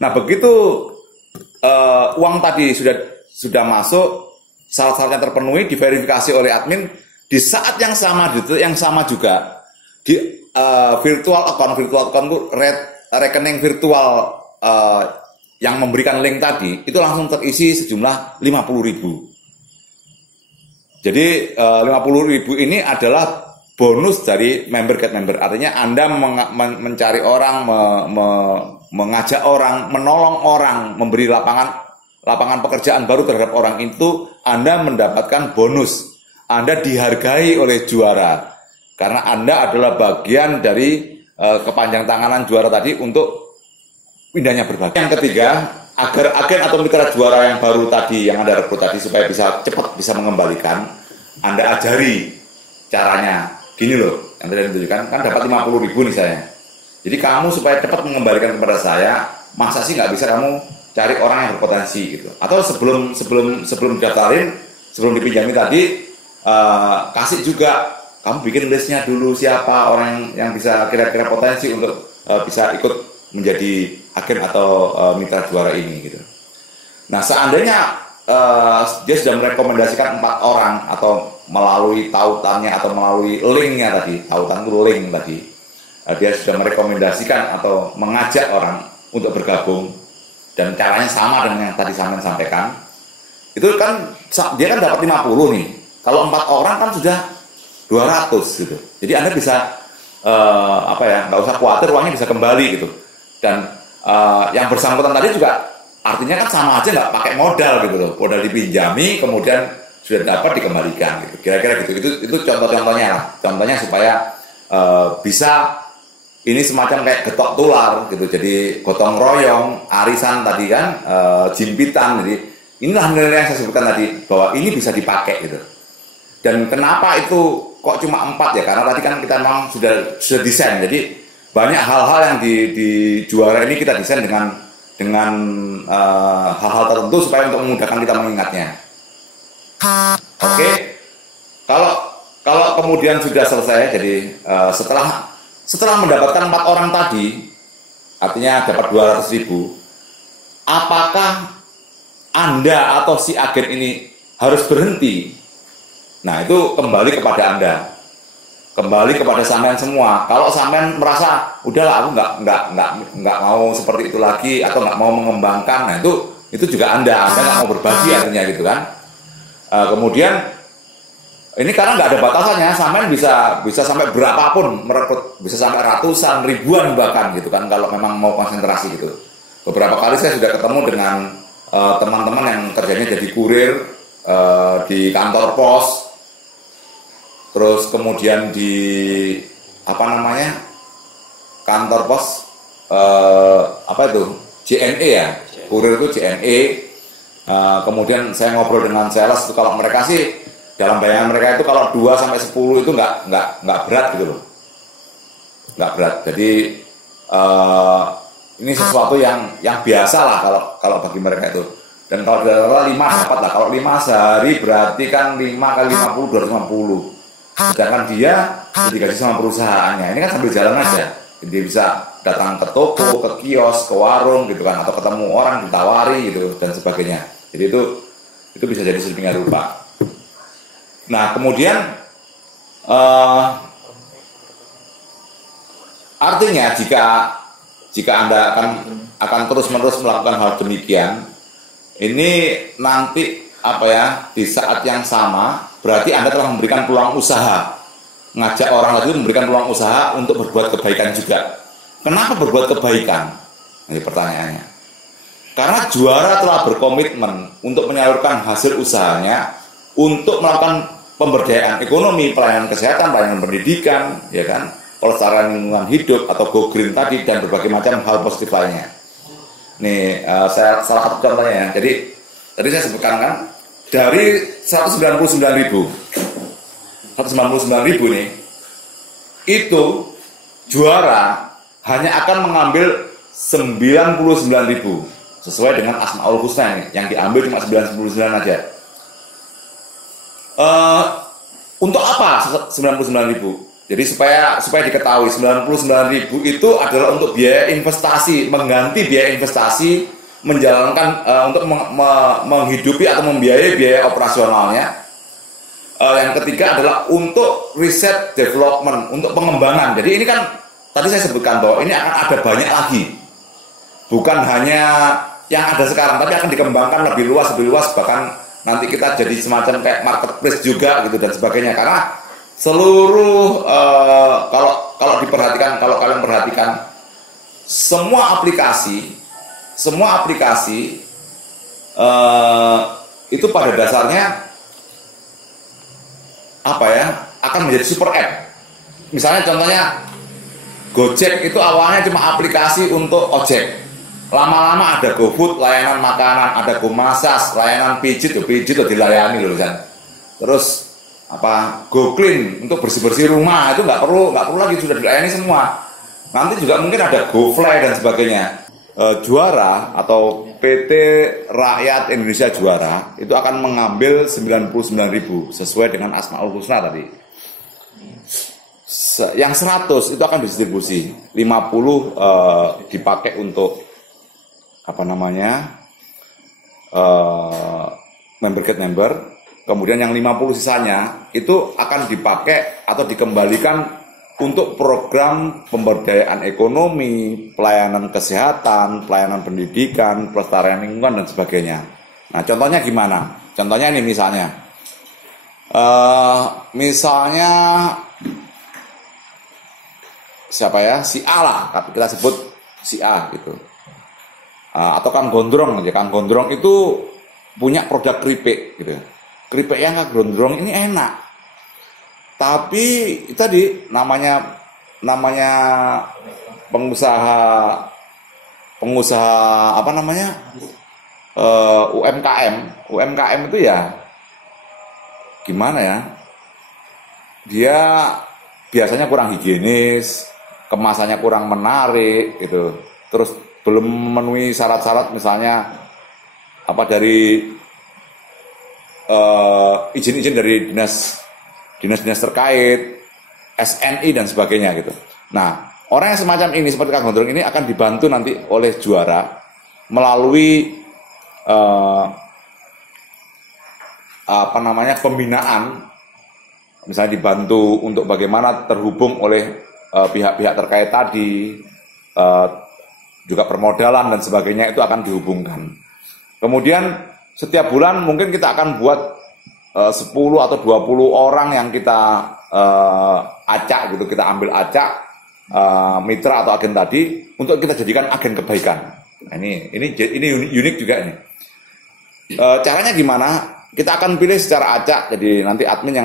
Nah, begitu uang tadi sudah masuk, syarat-syaratnya terpenuhi, diverifikasi oleh admin, di saat yang sama, di detik yang sama juga, di virtual account itu rekening virtual yang memberikan link tadi, itu langsung terisi sejumlah 50.000. Jadi 50.000 ini adalah bonus dari member get member. Artinya Anda mencari orang, mengajak orang, menolong orang, memberi lapangan pekerjaan baru terhadap orang itu, Anda mendapatkan bonus. Anda dihargai oleh Juara karena Anda adalah bagian dari kepanjang tanganan Juara tadi untuk pindahnya berbagi. Yang ketiga, agar agen atau mitra Juara yang baru tadi, yang Anda rekrut tadi, supaya bisa cepat bisa mengembalikan, Anda ajari caranya. Gini loh, yang tadi ditunjukkan, kan dapat 50.000 nih saya. Jadi kamu supaya cepat mengembalikan kepada saya, masa sih nggak bisa kamu cari orang yang berpotensi gitu. Atau sebelum daftarin, sebelum dipinjami tadi, kasih juga, kamu bikin listnya dulu siapa orang yang bisa kira-kira potensi untuk bisa ikut menjadi agen atau mitra Juara ini gitu. Nah, seandainya dia sudah merekomendasikan 4 orang atau melalui tautannya atau melalui linknya tadi, tautan itu link tadi, dia sudah merekomendasikan atau mengajak orang untuk bergabung dan caranya sama dengan yang tadi saya sampaikan, itu kan dia kan dapat 50 nih. Kalau 4 orang kan sudah 200 gitu. Jadi Anda bisa nggak usah khawatir uangnya bisa kembali gitu. Dan yang bersangkutan tadi juga artinya kan sama aja, nggak pakai modal gitu loh. Modal dipinjami kemudian sudah dapat dikembalikan gitu. Kira-kira gitu. Itu contoh-contohnya lah. Contohnya supaya bisa ini semacam kayak getok tular gitu. Jadi gotong royong, arisan tadi kan, jimpitan. Jadi inilah nilai yang saya sebutkan tadi, bahwa ini bisa dipakai gitu. Dan kenapa itu kok cuma 4 ya? Karena tadi kan kita memang sudah desain. Jadi banyak hal-hal yang di Juara ini kita desain dengan hal-hal tertentu supaya untuk memudahkan kita mengingatnya. Oke. Kalau kemudian sudah selesai, jadi setelah mendapatkan 4 orang tadi, artinya dapat 200.000, apakah Anda atau si agen ini harus berhenti? Nah, itu kembali kepada Anda, kembali kepada sampean semua. Kalau sampean merasa udahlah aku nggak mau seperti itu lagi atau nggak mau mengembangkan, nah itu juga Anda nggak mau berbagi artinya gitu kan. Kemudian ini karena nggak ada batasannya, sampean bisa sampai berapapun merekrut, bisa sampai ratusan, ribuan bahkan gitu kan, kalau memang mau konsentrasi gitu. Beberapa kali saya sudah ketemu dengan teman-teman yang kerjanya jadi kurir di kantor pos. Terus kemudian di kantor pos JNE ya, kurir itu JNE. Kemudian saya ngobrol dengan sales itu, kalau mereka sih dalam bayangan mereka itu kalau 2 sampai 10 itu nggak berat gitu loh, nggak berat. Jadi ini sesuatu yang biasa lah kalau bagi mereka itu. Dan kalau rata-rata 5 dapat lah. Kalau 5 sehari berarti kan 5 kali 50 250. Sedangkan dia digaji sama perusahaannya. Ini kan sambil jalan aja. Dia bisa datang ke toko, ke kios, ke warung gitu kan, atau ketemu orang ditawari gitu dan sebagainya. Jadi itu bisa jadi sedemikian rupa. Nah, kemudian artinya jika Anda akan terus-menerus melakukan hal demikian, ini nanti di saat yang sama berarti Anda telah memberikan peluang usaha. Ngajak orang lagi memberikan peluang usaha untuk berbuat kebaikan juga. Kenapa berbuat kebaikan? Ini pertanyaannya. Karena juara telah berkomitmen untuk menyalurkan hasil usahanya untuk melakukan pemberdayaan ekonomi, pelayanan kesehatan, pelayanan pendidikan, ya kan, pelestarian lingkungan hidup atau go green tadi, dan berbagai macam hal positif lainnya. Nih, saya salah satu contohnya ya. Jadi tadi saya sebutkan kan, dari 199.000 nih, itu juara hanya akan mengambil 99.000 sesuai dengan Asmaul Husna ini. Yang diambil cuma 99 aja. Untuk apa 99.000? Jadi supaya diketahui 99.000 itu adalah untuk biaya investasi, mengganti biaya investasi, menjalankan untuk menghidupi atau membiayai biaya operasionalnya. Yang ketiga adalah untuk riset development, untuk pengembangan. Jadi ini kan tadi saya sebutkan bahwa ini akan ada banyak lagi. Bukan hanya yang ada sekarang, tapi akan dikembangkan lebih luas, bahkan nanti kita jadi semacam kayak marketplace juga gitu dan sebagainya. Karena seluruh kalau kalian perhatikan semua aplikasi itu pada dasarnya akan menjadi super app. Misalnya contohnya Gojek itu awalnya cuma aplikasi untuk ojek. Lama-lama ada GoFood, layanan makanan, ada GoMasas, layanan pijit dilayani loh kan. Terus GoClean untuk bersih-bersih rumah, itu nggak perlu lagi, sudah dilayani semua. Nanti juga mungkin ada GoFly dan sebagainya. Juara atau PT Rakyat Indonesia Juara itu akan mengambil 99.000 sesuai dengan Asmaul Husna tadi. Yang 100 itu akan didistribusi, 50 dipakai untuk member get member. Kemudian yang 50 sisanya itu akan dipakai atau dikembalikan untuk program pemberdayaan ekonomi, pelayanan kesehatan, pelayanan pendidikan, pelestarian lingkungan dan sebagainya. Nah, contohnya gimana? Contohnya ini misalnya siapa ya? Si A lah, kita sebut si A gitu. Atau Kang Gondrong aja. Kang Gondrong itu punya produk keripik gitu. Keripik yang Kang Gondrong ini enak. Tapi tadi namanya pengusaha UMKM itu ya gimana ya, dia biasanya kurang higienis, kemasannya kurang menarik gitu, terus belum memenuhi syarat-syarat misalnya dari izin-izin dari dinas terkait, SNI dan sebagainya gitu. Nah, orang yang semacam ini seperti Kang Gondrong ini akan dibantu nanti oleh Juara melalui pembinaan, misalnya dibantu untuk bagaimana terhubung oleh pihak-pihak terkait tadi, juga permodalan dan sebagainya itu akan dihubungkan. Kemudian setiap bulan mungkin kita akan buat 10 atau 20 orang yang kita acak gitu, kita ambil acak mitra atau agen tadi untuk kita jadikan agen kebaikan. Nah, ini unik juga ini. Caranya gimana? Kita akan pilih secara acak, jadi nanti admin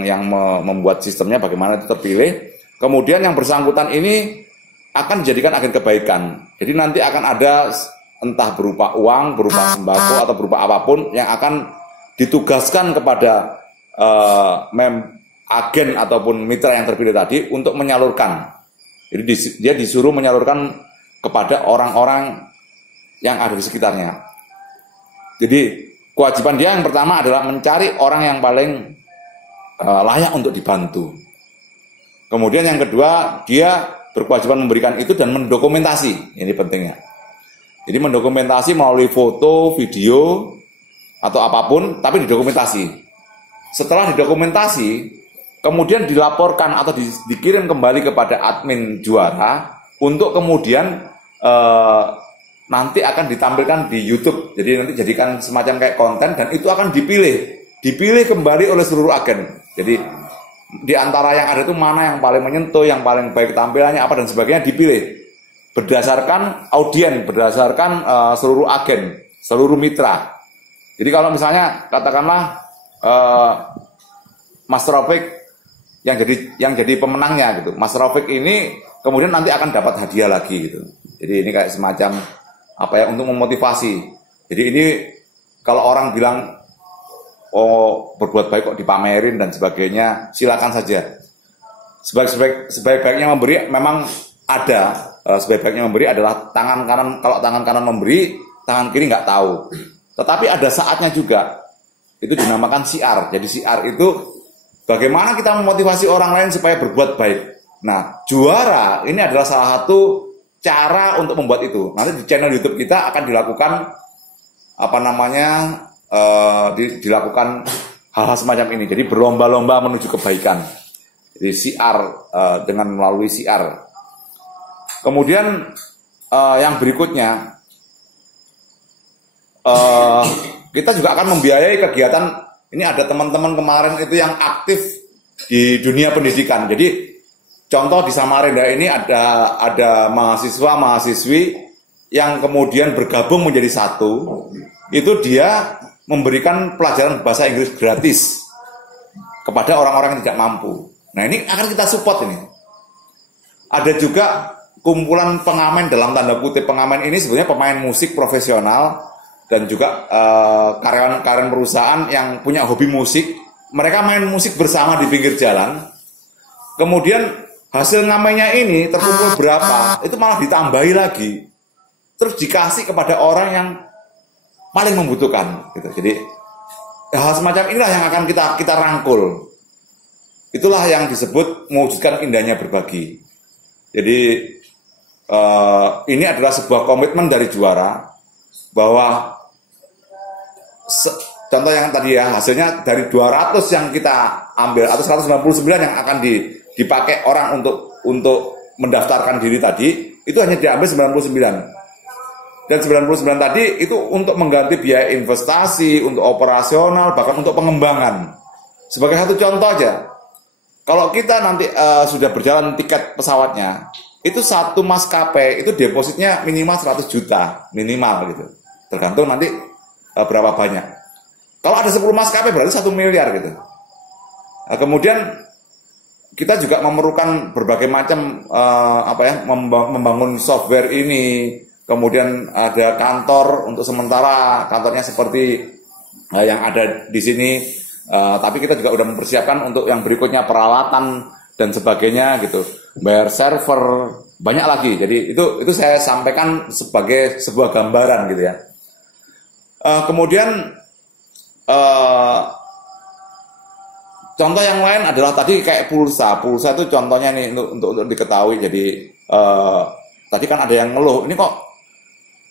yang membuat sistemnya bagaimana itu terpilih. Kemudian yang bersangkutan ini akan dijadikan agen kebaikan. Jadi nanti akan ada entah berupa uang, berupa sembako, atau berupa apapun yang akan ditugaskan kepada agen ataupun mitra yang terpilih tadi untuk menyalurkan. Jadi dia disuruh menyalurkan kepada orang-orang yang ada di sekitarnya. Jadi kewajiban dia yang pertama adalah mencari orang yang paling layak untuk dibantu. Kemudian yang kedua, dia berkewajiban memberikan itu dan mendokumentasi. Ini pentingnya. Jadi mendokumentasi melalui foto, video, atau apapun, tapi didokumentasi. Setelah didokumentasi, kemudian dilaporkan atau dikirim kembali kepada admin juara untuk kemudian nanti akan ditampilkan di YouTube. Jadi nanti jadikan semacam kayak konten dan itu akan dipilih kembali oleh seluruh agen. Jadi di antara yang ada itu mana yang paling menyentuh, yang paling baik tampilannya apa dan sebagainya dipilih berdasarkan audien, berdasarkan seluruh agen, seluruh mitra. Jadi kalau misalnya katakanlah Mas Rafiq yang jadi pemenangnya gitu, Mas Rafiq ini kemudian nanti akan dapat hadiah lagi gitu. Jadi ini kayak semacam apa ya, untuk memotivasi. Jadi ini kalau orang bilang oh berbuat baik kok dipamerin dan sebagainya, silakan saja. Sebaik-baiknya memberi memang ada, sebaik-baiknya memberi adalah tangan kanan. Kalau tangan kanan memberi, tangan kiri nggak tahu. Tetapi ada saatnya juga. Itu dinamakan siar. Jadi siar itu bagaimana kita memotivasi orang lain supaya berbuat baik. Nah, juara ini adalah salah satu cara untuk membuat itu. Nanti di channel YouTube kita akan dilakukan apa namanya, dilakukan hal-hal semacam ini. Jadi berlomba-lomba menuju kebaikan. Jadi siar, dengan melalui siar. Kemudian yang berikutnya, kita juga akan membiayai kegiatan. Ini ada teman-teman kemarin itu yang aktif di dunia pendidikan. Jadi contoh di Samarinda ini ada mahasiswa-mahasiswi yang kemudian bergabung menjadi satu. Itu dia memberikan pelajaran bahasa Inggris gratis kepada orang-orang yang tidak mampu. Nah ini akan kita support ini. Ada juga kumpulan pengamen, dalam tanda kutip pengamen ini sebenarnya pemain musik profesional dan juga karyawan-karyawan perusahaan yang punya hobi musik. Mereka main musik bersama di pinggir jalan. Kemudian hasil ngamennya ini terkumpul berapa, itu malah ditambahi lagi. Terus dikasih kepada orang yang paling membutuhkan gitu. Jadi hal semacam inilah yang akan kita rangkul. Itulah yang disebut mewujudkan indahnya berbagi. Jadi ini adalah sebuah komitmen dari juara bahwa contoh yang tadi ya, hasilnya dari 200 yang kita ambil atau 199 yang akan dipakai orang untuk mendaftarkan diri tadi, itu hanya diambil 99. Dan 99 tadi itu untuk mengganti biaya investasi, untuk operasional, bahkan untuk pengembangan. Sebagai satu contoh aja, kalau kita nanti sudah berjalan tiket pesawatnya, itu satu maskapai itu depositnya minimal 100 juta, minimal gitu. Tergantung nanti berapa banyak. Kalau ada 10 maskapai berarti 1 miliar gitu. Nah, kemudian kita juga memerlukan berbagai macam membangun software ini. Kemudian ada kantor untuk sementara, kantornya seperti yang ada di sini. Tapi kita juga udah mempersiapkan untuk yang berikutnya, peralatan dan sebagainya gitu. Bayar server, banyak lagi. Jadi itu saya sampaikan sebagai sebuah gambaran gitu ya. Kemudian contoh yang lain adalah tadi kayak pulsa. Pulsa itu contohnya nih untuk diketahui. Jadi tadi kan ada yang ngeluh, ini kok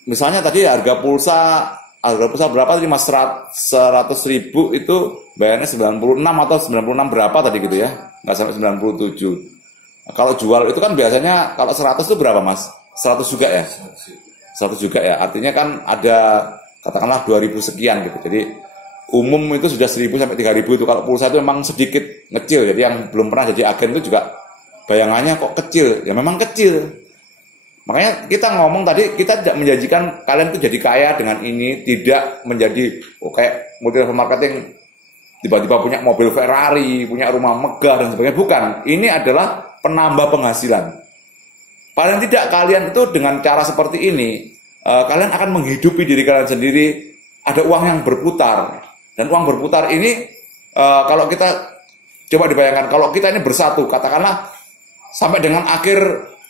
misalnya tadi harga pulsa berapa tadi Mas? 100.000 itu bayarnya 96 atau 96 berapa tadi gitu ya, nggak sampai 97. Nah, kalau jual itu kan biasanya kalau 100 itu berapa Mas? 100 juga ya? 100 juga ya, artinya kan ada katakanlah 2000 sekian gitu. Jadi umum itu sudah 1000 sampai 3000 itu. Kalau pulsa itu memang sedikit kecil, jadi yang belum pernah jadi agen itu juga bayangannya kok kecil, ya memang kecil. Makanya kita ngomong tadi, kita tidak menjanjikan kalian itu jadi kaya dengan ini, tidak menjadi kayak multi level marketing tiba-tiba punya mobil Ferrari, punya rumah megah dan sebagainya. Bukan, ini adalah penambah penghasilan. Paling tidak kalian itu dengan cara seperti ini kalian akan menghidupi diri kalian sendiri, ada uang yang berputar. Dan uang berputar ini, kalau kita coba dibayangkan, kalau kita ini bersatu, katakanlah sampai dengan akhir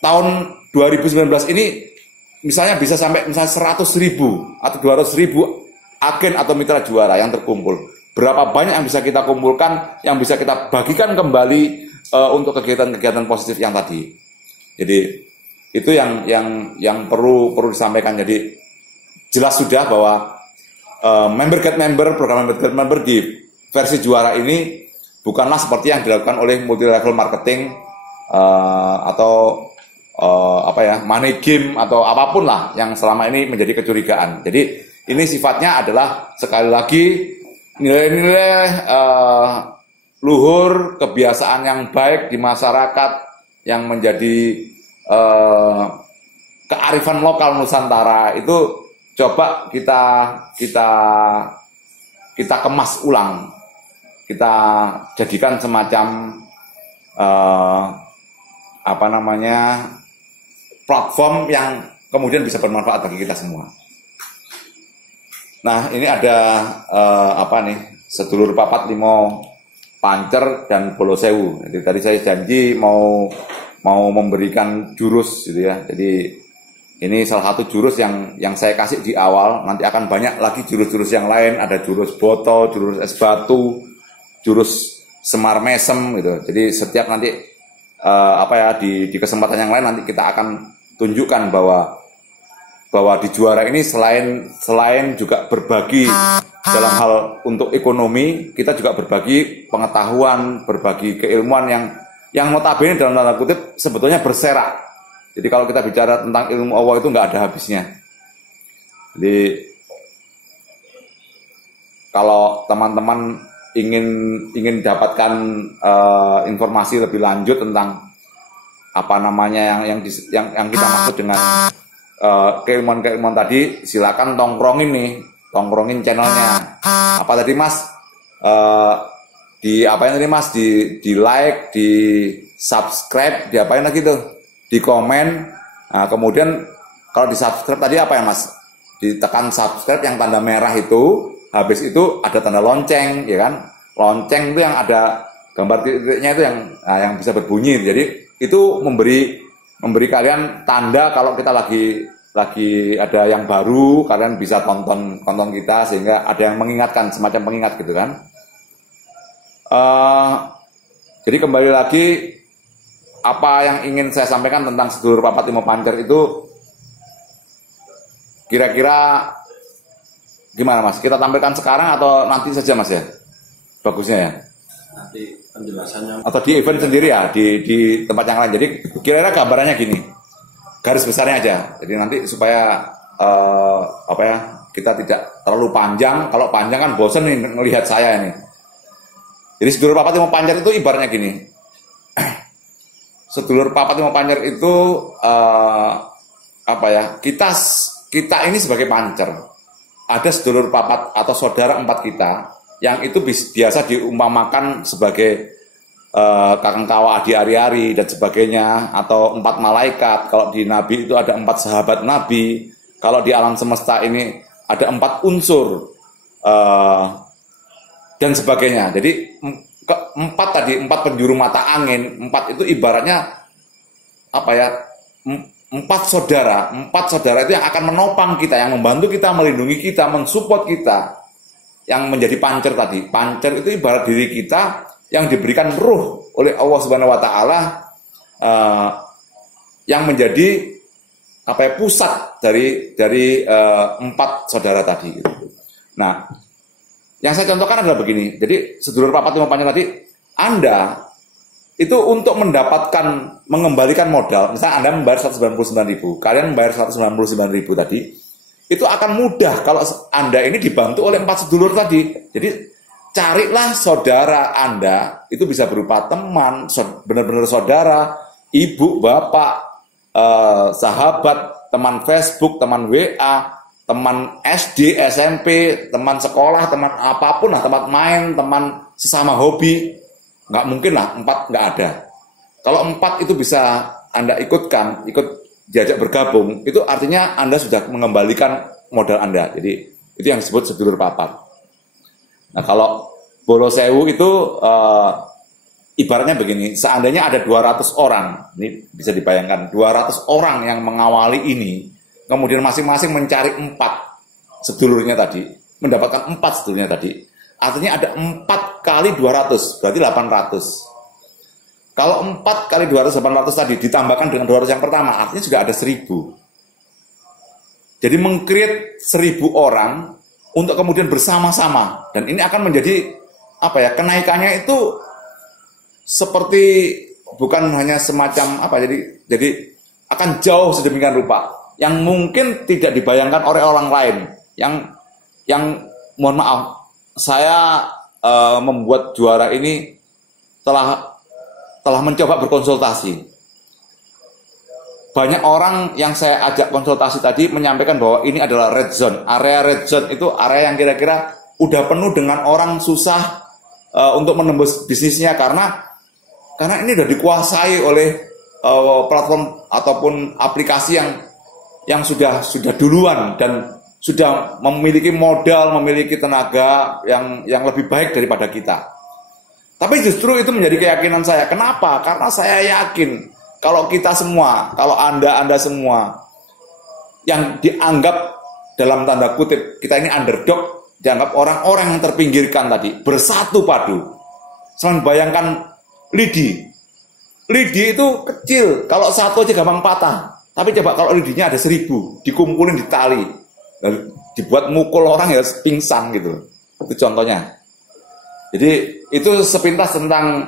tahun 2019 ini, misalnya bisa sampai misalnya 100.000 atau 200.000 agen atau mitra juara yang terkumpul. Berapa banyak yang bisa kita kumpulkan, yang bisa kita bagikan kembali untuk kegiatan-kegiatan positif yang tadi. Jadi itu yang perlu disampaikan. Jadi jelas sudah bahwa member get member, program member get member di versi juara ini bukanlah seperti yang dilakukan oleh multi level marketing atau money game atau apapun lah yang selama ini menjadi kecurigaan. Jadi ini sifatnya adalah sekali lagi nilai-nilai luhur, kebiasaan yang baik di masyarakat yang menjadi kearifan lokal Nusantara itu coba kita kemas ulang, kita jadikan semacam platform yang kemudian bisa bermanfaat bagi kita semua. Nah, ini ada sedulur papat limo Pancer dan Bolosewu. Jadi tadi saya janji mau memberikan jurus gitu ya. Jadi ini salah satu jurus yang saya kasih di awal. Nanti akan banyak lagi jurus-jurus yang lain. Ada jurus botol, jurus es batu, jurus semar mesem gitu. Jadi setiap nanti di kesempatan yang lain nanti kita akan tunjukkan bahwa di juara ini selain juga berbagi dalam hal untuk ekonomi, kita juga berbagi pengetahuan, berbagi keilmuan yang notabene dalam tanda kutip sebetulnya berserak. Jadi kalau kita bicara tentang ilmu Allah itu nggak ada habisnya. Jadi kalau teman-teman ingin dapatkan informasi lebih lanjut tentang yang kita maksud dengan keilmuan tadi, silakan tongkrongin channelnya. Apa tadi Mas? Di like, di subscribe, diapain lagi tuh? Di komen. Nah, kemudian kalau di subscribe tadi apa ya Mas? Ditekan subscribe yang tanda merah itu, habis itu ada tanda lonceng, ya kan? Lonceng itu yang ada gambar titiknya itu yang bisa berbunyi. Jadi itu memberi kalian tanda kalau kita lagi ada yang baru, kalian bisa tonton kita sehingga ada yang mengingatkan, semacam pengingat gitu kan. Jadi kembali lagi, apa yang ingin saya sampaikan tentang sedulur papat limo Pancer itu kira-kira gimana Mas? Kita tampilkan sekarang atau nanti saja Mas ya? Bagusnya ya? Nanti penjelasannya. Atau di event sendiri ya, di tempat yang lain. Jadi kira-kira gambarannya gini, garis besarnya aja. Jadi nanti supaya kita tidak terlalu panjang. Kalau panjang kan bosen nih melihat saya ini. Jadi sedulur papat limo Pancer itu ibaratnya gini. Sedulur papat limo Pancer itu kita ini sebagai pancer. Ada sedulur papat atau saudara empat kita yang itu biasa diumpamakan sebagai kakang kawa adi ari-ari dan sebagainya, atau 4 malaikat. Kalau di Nabi itu ada 4 sahabat Nabi. Kalau di alam semesta ini ada 4 unsur dan sebagainya. Jadi 4 penjuru mata angin, 4 itu ibaratnya 4 saudara itu yang akan menopang kita, yang membantu kita, melindungi kita, mensupport kita, yang menjadi pancer tadi. Pancer itu ibarat diri kita yang diberikan ruh oleh Allah Subhanahu wa taala, yang menjadi pusat dari 4 saudara tadi gitu. Nah, yang saya contohkan adalah begini. Jadi sedulur papat limo Pancer tadi, Anda itu untuk mengembalikan modal, misalnya Anda membayar 199.000, kalian membayar 199.000 tadi, itu akan mudah kalau Anda ini dibantu oleh 4 sedulur tadi. Jadi carilah saudara Anda, itu bisa berupa teman, benar-benar saudara, ibu, bapak, sahabat, teman Facebook, teman WA, teman SD, SMP, teman sekolah, teman apapun lah, tempat main, teman sesama hobi. Nggak mungkin lah 4 nggak ada. Kalau 4 itu bisa Anda ikut diajak bergabung, itu artinya Anda sudah mengembalikan modal Anda. Jadi itu yang disebut sedulur papat. Nah, kalau Bolo Sewu itu ibaratnya begini, seandainya ada 200 orang, ini bisa dibayangkan, 200 orang yang mengawali ini, kemudian masing-masing mencari 4 sedulurnya tadi, mendapatkan 4 sedulurnya tadi, artinya ada 4 kali 200, berarti 800. Kalau 4 kali 200, 800 tadi ditambahkan dengan 200 yang pertama, artinya juga ada 1000. Jadi meng-create 1000 orang untuk kemudian bersama-sama, dan ini akan menjadi kenaikannya itu seperti bukan hanya semacam jadi akan jauh sedemikian rupa yang mungkin tidak dibayangkan oleh orang lain. Yang mohon maaf, saya membuat juara ini telah mencoba berkonsultasi. Banyak orang yang saya ajak konsultasi tadi menyampaikan bahwa ini adalah red zone. Area red zone itu area yang kira-kira udah penuh dengan orang susah untuk menembus bisnisnya karena ini sudah dikuasai oleh platform ataupun aplikasi yang sudah duluan dan sudah memiliki modal, memiliki tenaga yang lebih baik daripada kita. Tapi justru itu menjadi keyakinan saya. Kenapa? Karena saya yakin kalau kita semua, kalau Anda semua yang dianggap dalam tanda kutip kita ini underdog, dianggap orang-orang yang terpinggirkan tadi, bersatu padu. Selain bayangkan lidi itu kecil, kalau satu aja gampang patah. Tapi coba kalau lidinya ada 1000, dikumpulin di tali, lalu dibuat mukul orang ya pingsan gitu. Itu contohnya. Jadi itu sepintas tentang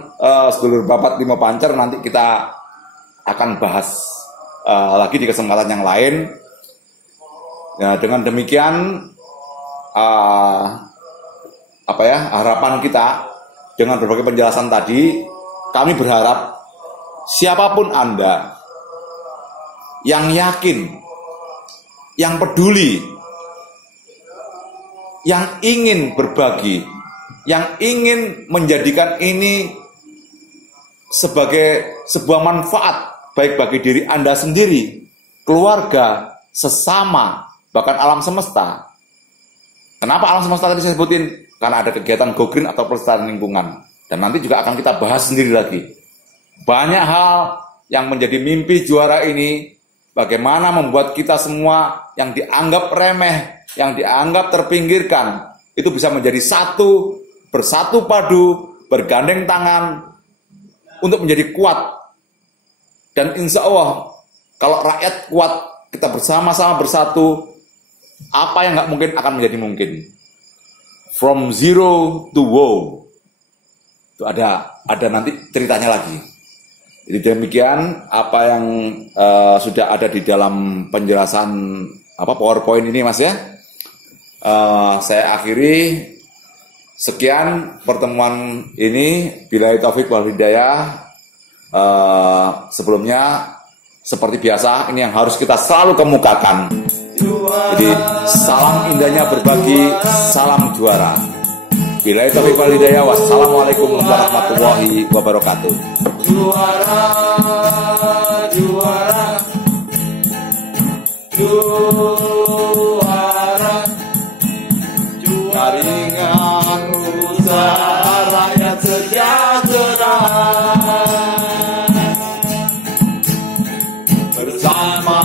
sedulur babat lima pancer. Nanti kita akan bahas lagi di kesempatan yang lain. Ya, dengan demikian harapan kita dengan berbagai penjelasan tadi, kami berharap siapapun Anda yang yakin, yang peduli, yang ingin berbagi, yang ingin menjadikan ini sebagai sebuah manfaat baik bagi diri Anda sendiri, keluarga, sesama, bahkan alam semesta. Kenapa alam semesta tadi saya sebutin? Karena ada kegiatan Go Green atau pelestarian lingkungan. Dan nanti juga akan kita bahas sendiri lagi. Banyak hal yang menjadi mimpi juara ini, bagaimana membuat kita semua yang dianggap remeh, yang dianggap terpinggirkan, itu bisa menjadi satu, bersatu padu, bergandeng tangan, untuk menjadi kuat. Dan insya Allah, kalau rakyat kuat, kita bersama-sama bersatu, apa yang nggak mungkin akan menjadi mungkin. From zero to wow. Itu ada nanti ceritanya lagi. Jadi demikian apa yang sudah ada di dalam penjelasan PowerPoint ini, Mas ya. Saya akhiri. Sekian pertemuan ini. Billahi taufik wal hidayah. Sebelumnya seperti biasa ini yang harus kita selalu kemukakan. Jadi salam indahnya berbagi, salam juara. Billahi taufiq wal hidayah. Wassalamualaikum warahmatullahi wabarakatuh. Juara, juara, juara, jaringan usaha rakyat sejahtera. Bersama